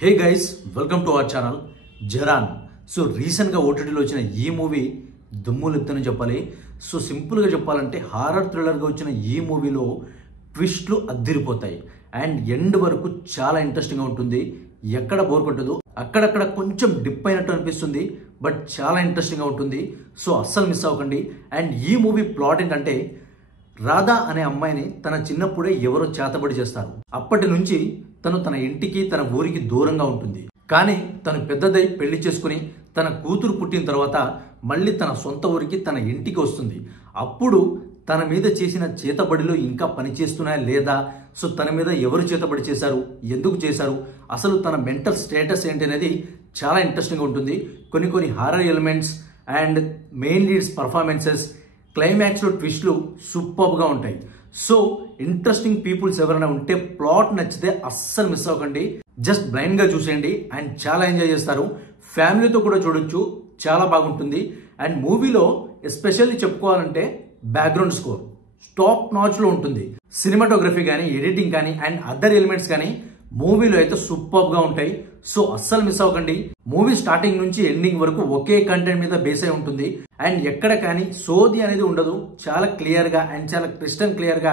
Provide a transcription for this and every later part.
Hey guys, welcome to our channel Jaran. So రీసెంట్గా ఓటీటీలో వచ్చిన ఈ మూవీ దుమ్ము లేపుతుందని చెప్పాలి. సో సింపుల్గా చెప్పాలంటే హారర్ థ్రిల్లర్గా వచ్చిన ఈ మూవీలో ట్విస్ట్లు అద్దిరిపోతాయి అండ్ ఎండ్ వరకు చాలా ఇంట్రెస్టింగ్గా ఉంటుంది. ఎక్కడ బోర్ కొట్టదు, అక్కడక్కడ కొంచెం డిప్ అయినట్టు అనిపిస్తుంది, బట్ చాలా ఇంట్రెస్టింగ్గా ఉంటుంది. సో అస్సలు మిస్ అవ్వకండి. అండ్ ఈ మూవీ ప్లాట్ ఏంటంటే, రాధా అనే అమ్మాయిని తన చిన్నప్పుడే ఎవరో చేతబడి చేస్తారు. అప్పటి నుంచి తను తన ఇంటికి తన ఊరికి దూరంగా ఉంటుంది. కానీ తను పెద్దదై పెళ్లి చేసుకుని తన కూతురు పుట్టిన తర్వాత మళ్ళీ తన సొంత ఊరికి తన ఇంటికి వస్తుంది. అప్పుడు తన మీద చేసిన చేతబడిలో ఇంకా పనిచేస్తున్నాయా లేదా, సో తన మీద ఎవరు చేతబడి చేశారు, ఎందుకు చేశారు, అసలు తన మెంటల్ స్టేటస్ ఏంటి అనేది చాలా ఇంట్రెస్టింగ్గా ఉంటుంది. కొన్ని horror elements and main leads performances, క్లైమాక్స్లో ట్విస్ట్లు సూపర్గా ఉంటాయి. సో ఇంట్రెస్టింగ్ పీపుల్స్ ఎవరైనా ఉంటే ప్లాట్ నచ్చితే అస్సలు మిస్ అవ్వకండి. జస్ట్ బ్లైండ్గా చూసేయండి అండ్ చాలా ఎంజాయ్ చేస్తారు. ఫ్యామిలీతో కూడా చూడొచ్చు, చాలా బాగుంటుంది. అండ్ మూవీలో ఎస్పెషల్లీ చెప్పుకోవాలంటే బ్యాక్గ్రౌండ్ స్కోర్ టాప్ నాచ్లో ఉంటుంది. సినిమాటోగ్రఫీ కానీ, ఎడిటింగ్ కానీ అండ్ అదర్ ఎలిమెంట్స్ కానీ మూవీలో అయితే సూపర్గా ఉంటాయి. సో అస్సలు మిస్ అవ్వకండి. మూవీ స్టార్టింగ్ నుంచి ఎండింగ్ వరకు ఒకే కంటెంట్ మీద బేస్ అయి ఉంటుంది అండ్ ఎక్కడ కానీ సోది అనేది ఉండదు. చాలా క్లియర్గా అండ్ చాలా క్రిస్టల్ క్లియర్గా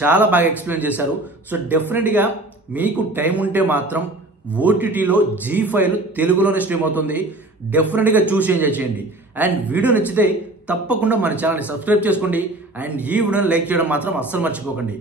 చాలా బాగా ఎక్స్ప్లెయిన్ చేశారు. సో డెఫినెట్గా మీకు టైం ఉంటే మాత్రం ఓటీటీలో G5 తెలుగులోనే స్ట్రీమ్ అవుతుంది. డెఫినెట్గా చూసి ఎంజాయ్ చేయండి. అండ్ వీడియో నచ్చితే తప్పకుండా మన ఛానల్ని సబ్స్క్రైబ్ చేసుకోండి అండ్ ఈ వీడియోని లైక్ చేయడం మాత్రం అస్సలు మర్చిపోకండి.